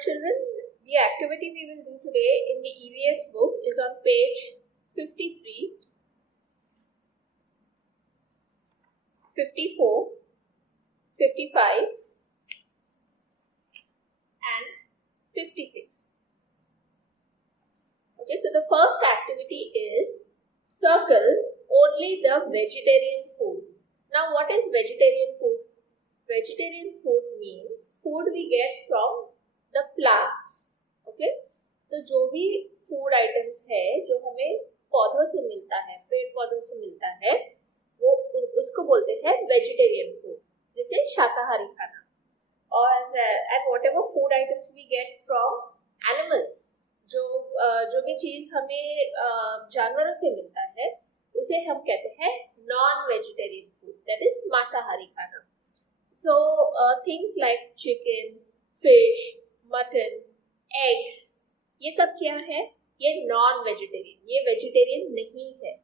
children, the activity we will do today in the EVS book is on page 53, 54, 55 and 56. Okay, so the first activity is circle only the vegetarian food. Now what is vegetarian food? Vegetarian food means food we get from the plants. Okay, तो जो भी food items है जो हमें पौधों से मिलता है, पेड़ पौधों से मिलता है, वो उसको बोलते हैं vegetarian food, जिसे शाकाहारी खाना. और and whatever food items we get from animals, जो भी चीज हमें जानवरों से मिलता है, उसे हम कहते हैं non vegetarian food, that is मांसाहारी खाना. So things like chicken, fish, mutton, eggs, ये सब क्या है? ये नॉन वेजिटेरियन, ये वेजिटेरियन नहीं है.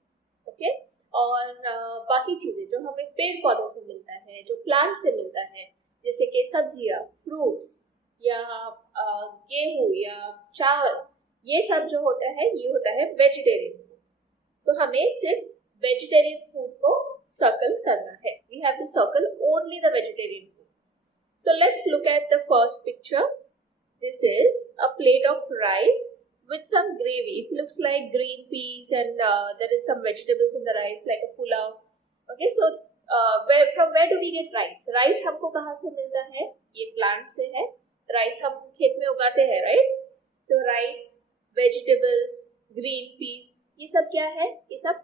ओके, और बाकी चीजें जो हमें पेड़ पौधों से मिलता है, जो प्लांट से मिलता है, जैसे कि सब्जियां, फ्रूट्स या गेहूं या चावल, ये सब जो होता है ये होता है वेजिटेरियन फूड. तो हमें सिर्फ vegetarian food को circle करना है. We have to circle only the vegetarian food. So let's look at the first picture. This is a plate of rice with some gravy. It looks like green peas and there is some vegetables in the rice like a pulao. Okay, so from where do we get rice? Rice हमको कहाँ से मिलता है? ये plant से है. Rice हम खेत में उगाते हैं, right? तो rice, vegetables, green peas, ये सब क्या है? ये सब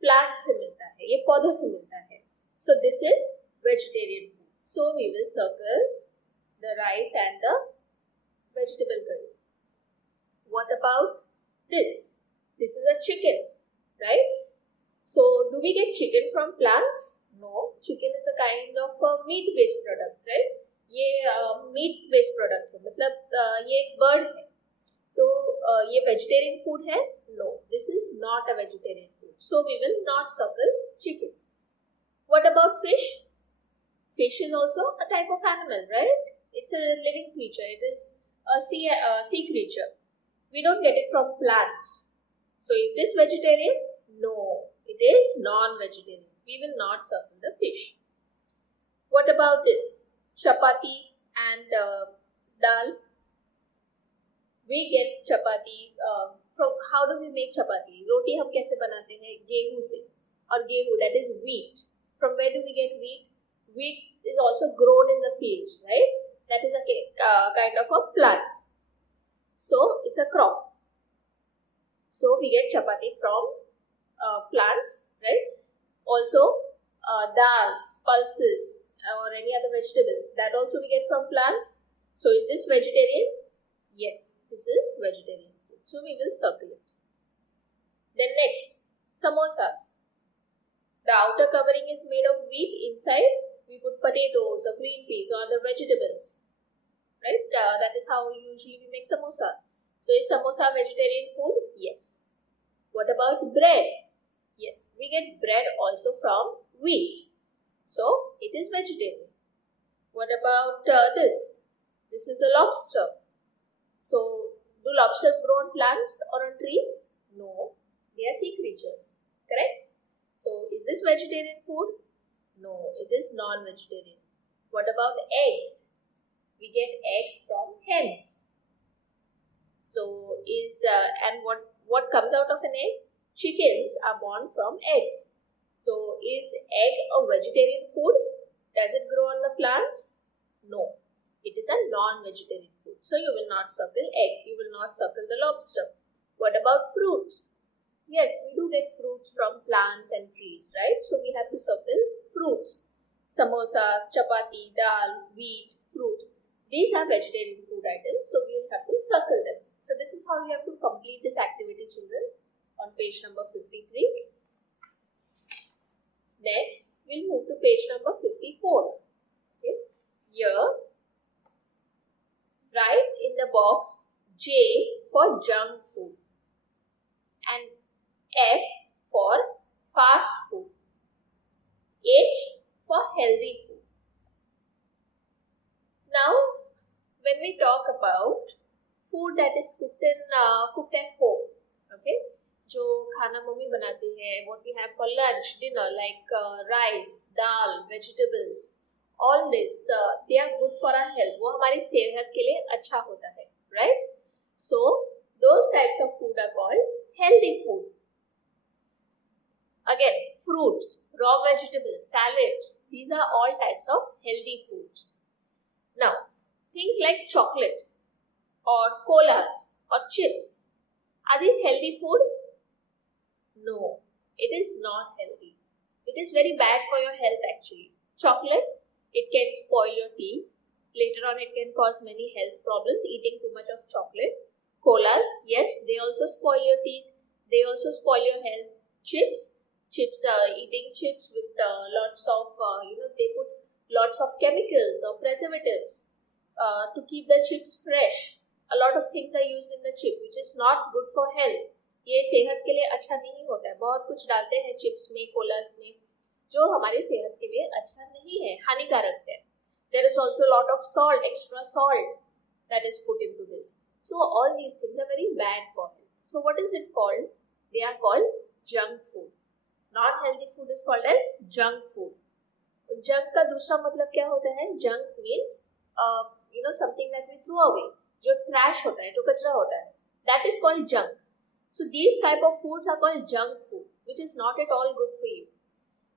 प्लांट से मिलता है, ये पौधों से मिलता है. So this is vegetarian food. So we will circle the rice and the vegetable curry. What about this? This is a chicken, right? So do we get chicken from plants? No. Chicken is a kind of a meat-based product, right? ये meat-based product है, मतलब ये एक bird है. तो ये vegetarian food है? No. This is not a vegetarian food. So we will not circle chicken. What about fish? Fish is also a type of animal, right? It's a living creature. It is a sea creature. We don't get it from plants. So is this vegetarian? No, it is non-vegetarian. We will not circle the fish. What about this? Chapati and dal. We get chapati from, how do we make chapati? Roti हम कैसे बनाते हैं? गेहूं से. और गेहूं, that is wheat. From where do we get wheat? Wheat is also grown in the fields, right? That is a kind of a plant. So it's a crop. So we get chapati from plants, right? Also dals, pulses, or any other vegetables, that also we get from plants. So is this vegetarian? Yes, this is vegetarian food. So we will circle it. Then next, samosas. The outer covering is made of wheat. Inside we put potatoes or green peas or other vegetables. Right? That is how usually we make samosa. So is samosa vegetarian food? Yes. What about bread? Yes, we get bread also from wheat. So it is vegetarian. What about this? This is a lobster. So, do lobsters grow on plants or on trees? No, they are sea creatures, correct? So, is this vegetarian food? No, it is non-vegetarian. What about eggs? We get eggs from hens. So, and what comes out of an egg? Chickens are born from eggs. So, is egg a vegetarian food? Does it grow on the plants? No. It is a non-vegetarian food. So you will not circle eggs. You will not circle the lobster. What about fruits? Yes, we do get fruits from plants and trees, right? So we have to circle fruits. Samosas, chapati, dal, wheat, fruits. These are vegetarian food items. So we will have to circle them. So this is how you have to complete this activity, children, on page number 53. Next, we'll move to page number 54. Okay. Here, write in the box J for junk food and F for fast food, H for healthy food. Now when we talk about food that is cooked at home, okay, जो खाना mummy बनाती है, what we have for lunch, dinner, like rice, dal, vegetables, all this, they are good for our health. वो हमारी सेहत के लिए अच्छा होता है, right? So those types of food are called healthy food. Again, fruits, raw vegetables, salads, these are all types of healthy foods. Now, things like chocolate or colas or chips, are these healthy food? No, it is not healthy. It is very bad for your health actually. Chocolate, it can spoil your teeth. Later on, it can cause many health problems eating too much of chocolate. Colas, yes, they also spoil your teeth. They also spoil your health. Chips, eating chips with lots of, they put lots of chemicals or preservatives to keep the chips fresh. A lot of things are used in the chip, which is not good for health. ये सेहत के लिए अच्छा नहीं होता है. बहुत कुछ डालते हैं चिप्स में, कोलास में, जो हमारी सेहत के लिए अच्छा नहीं है, हानिकारक है. There is also a lot of salt, extra salt that is put into this. So all these things are very bad for health. So what is it called? They are called junk food. Non-healthy food is called as junk food. Junk का दूसरा मतलब क्या होता है? Junk means something that we throw away. जो trash होता है, जो कचरा होता है, that is called junk. So these type of foods are called junk food, which is not at all good for you.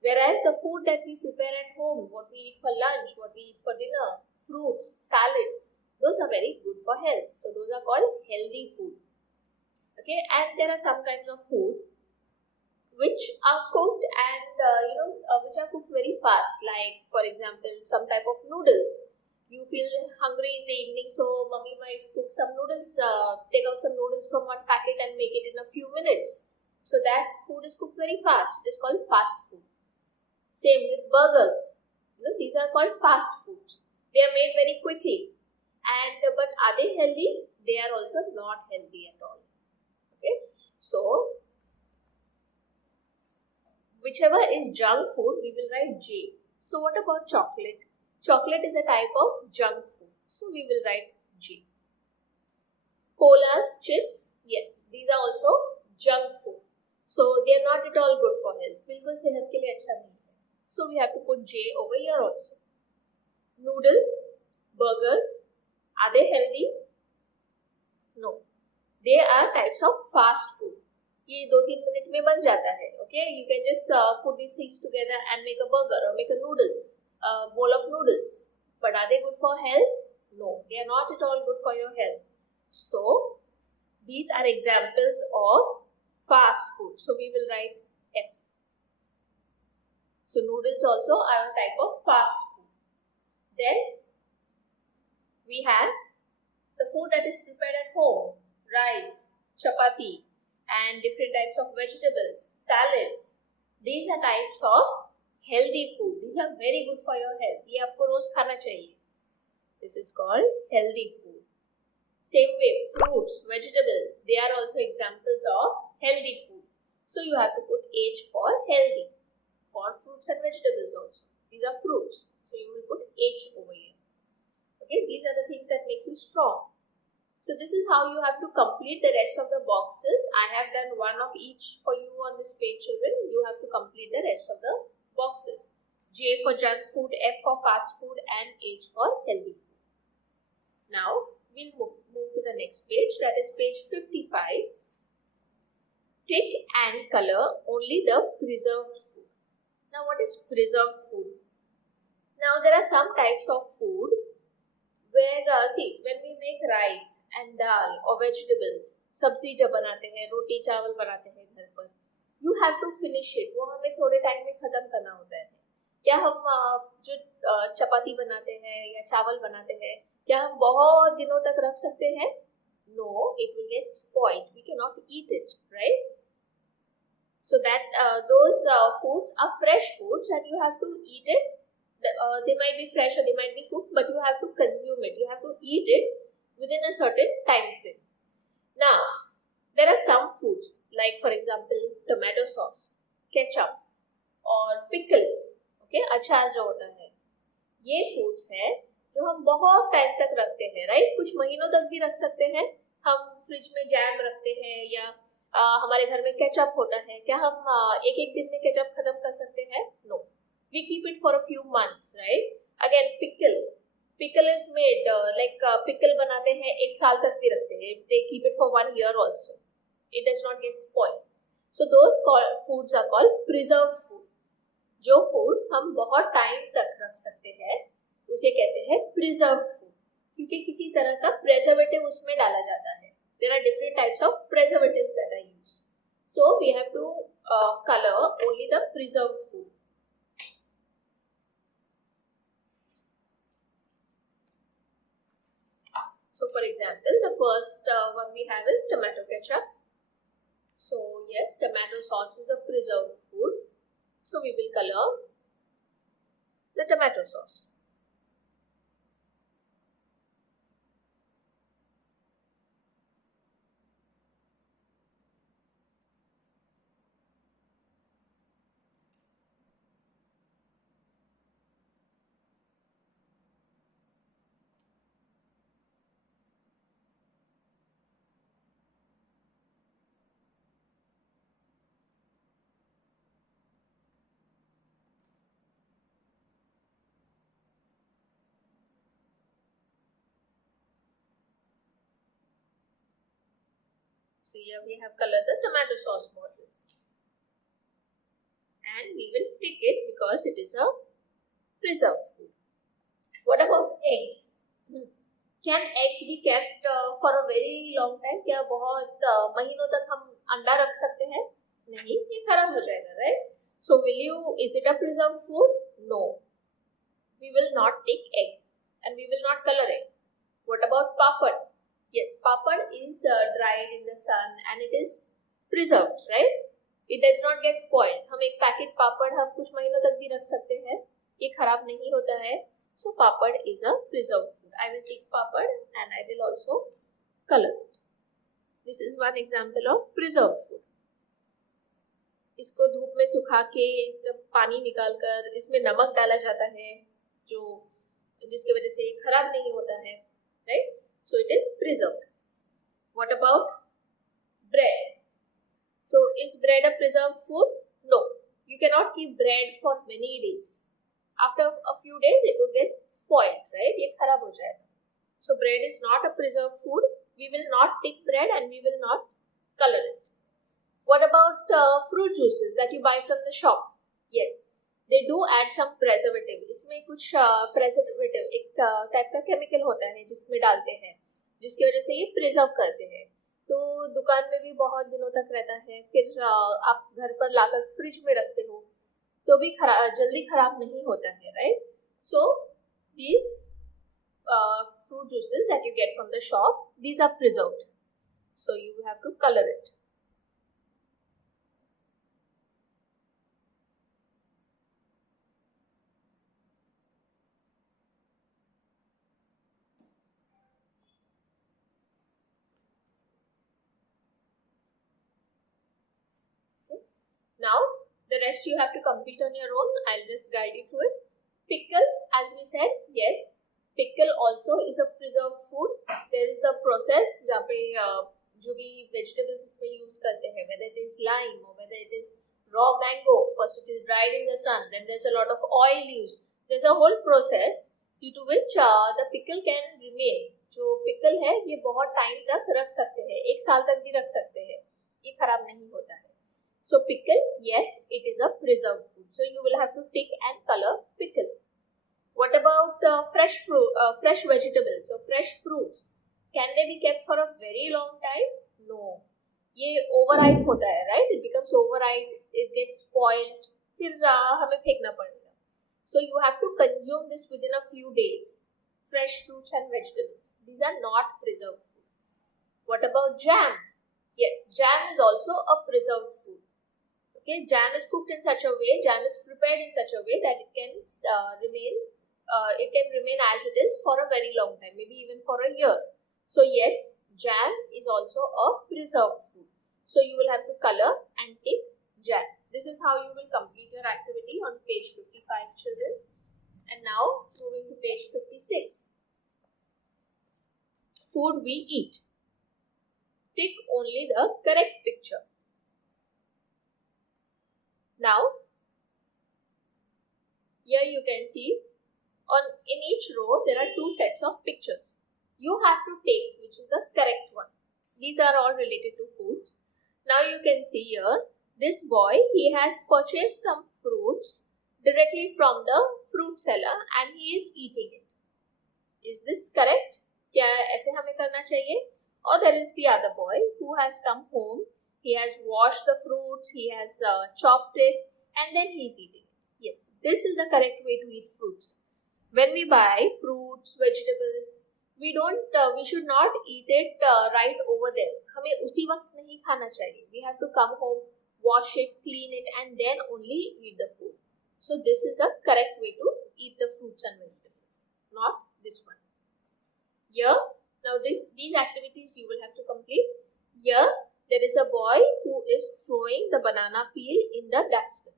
Whereas the food that we prepare at home, what we eat for lunch, what we eat for dinner, fruits, salads, those are very good for health. So those are called healthy food. Okay, and there are some kinds of food which are cooked and which are cooked very fast. Like for example, some type of noodles. You feel hungry in the evening, so mommy might cook some noodles, take out some noodles from one packet and make it in a few minutes. So that food is cooked very fast. It is called fast food. Same with burgers. These are called fast foods. They are made very quickly. But are they healthy? They are also not healthy at all. Okay. So whichever is junk food, we will write J. So what about chocolate? Chocolate is a type of junk food. So we will write J. Colas, chips, yes, these are also junk food. So they are not at all good for health. बिल्कुल सेहत के लिए अच्छा नहीं है. So we have to put J over here also. Noodles, burgers, are they healthy? No. They are types of fast food. ये 2-3 minute में बन जाता है. Okay, you can just put these things together and make a burger or make a noodle. Bowl of noodles. But are they good for health? No, they are not at all good for your health. So these are examples of fast food. So we will write F. So noodles also are a type of fast food. Then we have the food that is prepared at home. Rice, chapati, and different types of vegetables, salads. These are types of healthy food. These are very good for your health. ये आपको रोज खाना चाहिए. This is called healthy food. Same way, fruits, vegetables, they are also examples of healthy food. So you have to put H for healthy. For fruits and vegetables also. These are fruits. So you will put H over here. Okay, these are the things that make you strong. So this is how you have to complete the rest of the boxes. I have done one of each for you on this page, children. You have to complete the rest of the boxes. J for junk food, F for fast food, and H for healthy food. Now we'll move to the next page, that is page 55. Tick and color only the preserved food. Now what is preserved food? Now there are some types of food where when we make rice and dal or vegetables, sabzi जब बनाते हैं, रोटी चावल बनाते हैं घर पर, you have to finish it. वो हमें थोड़े टाइम में खत्म करना होता है. क्या हम जो चपाती बनाते हैं या चावल बनाते हैं, क्या हम बहुत दिनों तक रख सकते हैं? No, it will get spoiled. We cannot eat it, right? So that those foods are fresh foods and you have to eat it. They might be fresh or they might be cooked, but you have to consume it. You have to eat it within a certain time frame. Now, there are some foods like, for example, tomato sauce, ketchup और pickle, okay, अचार जो होता है, ये foods है जो हम बहुत टाइम तक रखते हैं, राइट, कुछ महीनों तक भी रख सकते हैं। हम फ्रिज में जैम रखते हैं या हमारे घर में केचप होता है, क्या हम एक एक दिन में केचप खत्म कर सकते हैं? No, we keep it for a few months, right. Again pickle is made like pickle बनाते हैं, एक साल तक भी रखते हैं, they keep it for 1 year also, it does not get spoiled. So those foods are called preserved food. जो food हम बहुत टाइम तक रख सकते हैं उसे कहते हैं प्रिजर्व्ड फूड, क्योंकि किसी तरह का प्रेजर्वेटिव उसमें डाला जाता है। There are different types of preservatives that are used, so we have to colour only the preserved food. So for example, the first one we have is tomato ketchup. So yes, tomato sauce is a preserved food. So we will color the tomato sauce. So here we have colored the tomato sauce model, and we will tick it because it is a preserved food. What about eggs? Can eggs be kept for a very long time? क्या बहुत महीनों तक हम अंडा रख सकते हैं? नहीं, ये खराब हो जाएगा, right? So is it a preserved food? No. We will not take egg and we will not color it. What about papad? Yes, papad is dried in the sun and it is preserved, right? It does not get spoiled. हम एक packet पापड़ हम कुछ महीनों तक भी रख सकते हैं, ये खराब नहीं होता है. So papad is a preserved food. I will take papad and I will also color it. This is one example of preserved food. इसको धूप में सुखा के इसका पानी निकाल कर इसमें नमक डाला जाता है, जो जिसकी वजह से खराब नहीं होता है, right? So it is preserved. What about bread? So is bread a preserved food? No. You cannot keep bread for many days. After a few days it would get spoiled, right? ये खराब हो जाएगा. So bread is not a preserved food. We will not take bread and we will not color it. What about fruit juices that you buy from the shop? Yes, they do add some preservative. इसमें कुछ preservative एक type का chemical होता है जिसमें डालते हैं, जिसकी वजह से ये प्रिजर्व करते हैं. तो दुकान में भी बहुत दिनों तक रहता है. फिर आप घर पर लाकर फ्रिज में रखते हो तो भी जल्दी खराब नहीं होता है, right? So these fruit juices that you get from the shop, these are preserved. So you have to color it. Now, the rest you have to complete on your own. I'll just guide you through it. Pickle, as we said, yes, pickle also is a preserved food. There is a process जहाँ पे जो भी vegetables इसमें use करते हैं, whether it is lime or whether it is raw mango, first it is dried in the sun, then there's a lot of oil used. There's a whole process due to which the pickle can remain. जो pickle है ये बहुत time तक रख सकते हैं, एक साल तक भी रख सकते हैं, ये खराब नहीं होता है. So pickle, yes, it is a preserved food. So you will have to tick and color pickle. What about fresh vegetables? So fresh fruits, can they be kept for a very long time? No. ये overripe होता है, right? It becomes overripe, it gets spoiled, फिर हमें फेंकना पड़ेगा. So you have to consume this within a few days. Fresh fruits and vegetables, these are not preserved food. What about jam? Yes, jam is also a preserved food. Okay, jam is cooked in such a way, jam is prepared in such a way that it can remain as it is for a very long time, maybe even for a year. So yes, jam is also a preserved food. So you will have to color and tick jam. This is how you will complete your activity on page 55, children. And now moving to page 56. Food we eat. Tick only the correct picture. Now, here you can see in each row there are two sets of pictures. You have to take which is the correct one. These are all related to foods. Now you can see here, this boy, he has purchased some fruits directly from the fruit seller and he is eating it. Is this correct? क्या ऐसे हमें करना चाहिए? Or there is the other boy who has come home, he has washed the fruits, he has chopped it and then he is eating it. Yes, this is the correct way to eat fruits. When we buy fruits, vegetables, we should not eat it right over there. हमें उसी वक्त नहीं खाना चाहिए. We have to come home, wash it, clean it and then only eat the food. So this is the correct way to eat the fruits and vegetables, not this one. Here, now these activities you will have to complete. Here, there is a boy who is throwing the banana peel in the dustbin.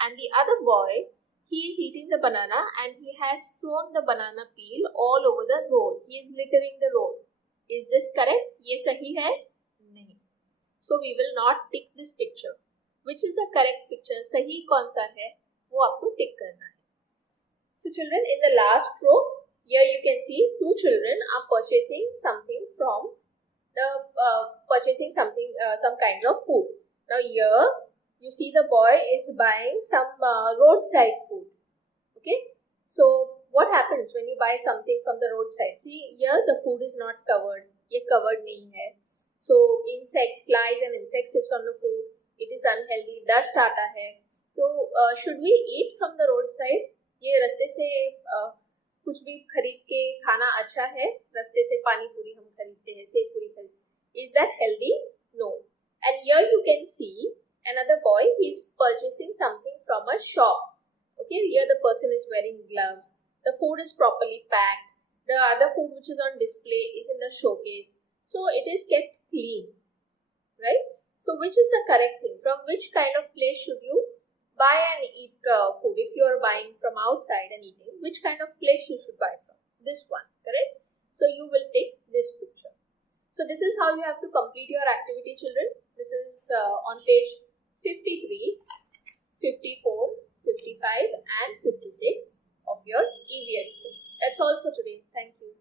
And the other boy, he is eating the banana and he has thrown the banana peel all over the road. He is littering the road. Is this correct? ये सही है? नहीं. So we will not tick this picture. Which is the correct picture? सही कौन सा है? वो आपको tick करना है. So children, in the last row, here you can see two children are purchasing something from some kinds of food. Now here you see the boy is buying some roadside food. Okay, so what happens when you buy something from the roadside? See here the food is not covered. ये covered नहीं है. So insects, flies and insects sits on the food. It is unhealthy. Dust आता है. So should we eat from the roadside? ये रास्ते से कुछ भी खरीद के खाना अच्छा है. रास्ते से पानी पूरी हम खरीदते हैं, सेव पूरी खरीदते. Is that healthy? No. And here you can see another boy. He is purchasing something from a shop. Okay, here the person is wearing gloves. The food is properly packed. The other food which is on display is in the showcase. So it is kept clean, right? So which is the correct thing? From which kind of place should you buy and eat food? If you are buying from outside and eating, which kind of place you should buy from? This one, correct? So you will take this picture. So this is how you have to complete your activity, children. This is on page 53, 54, 55 and 56 of your EVS book. That's all for today. Thank you.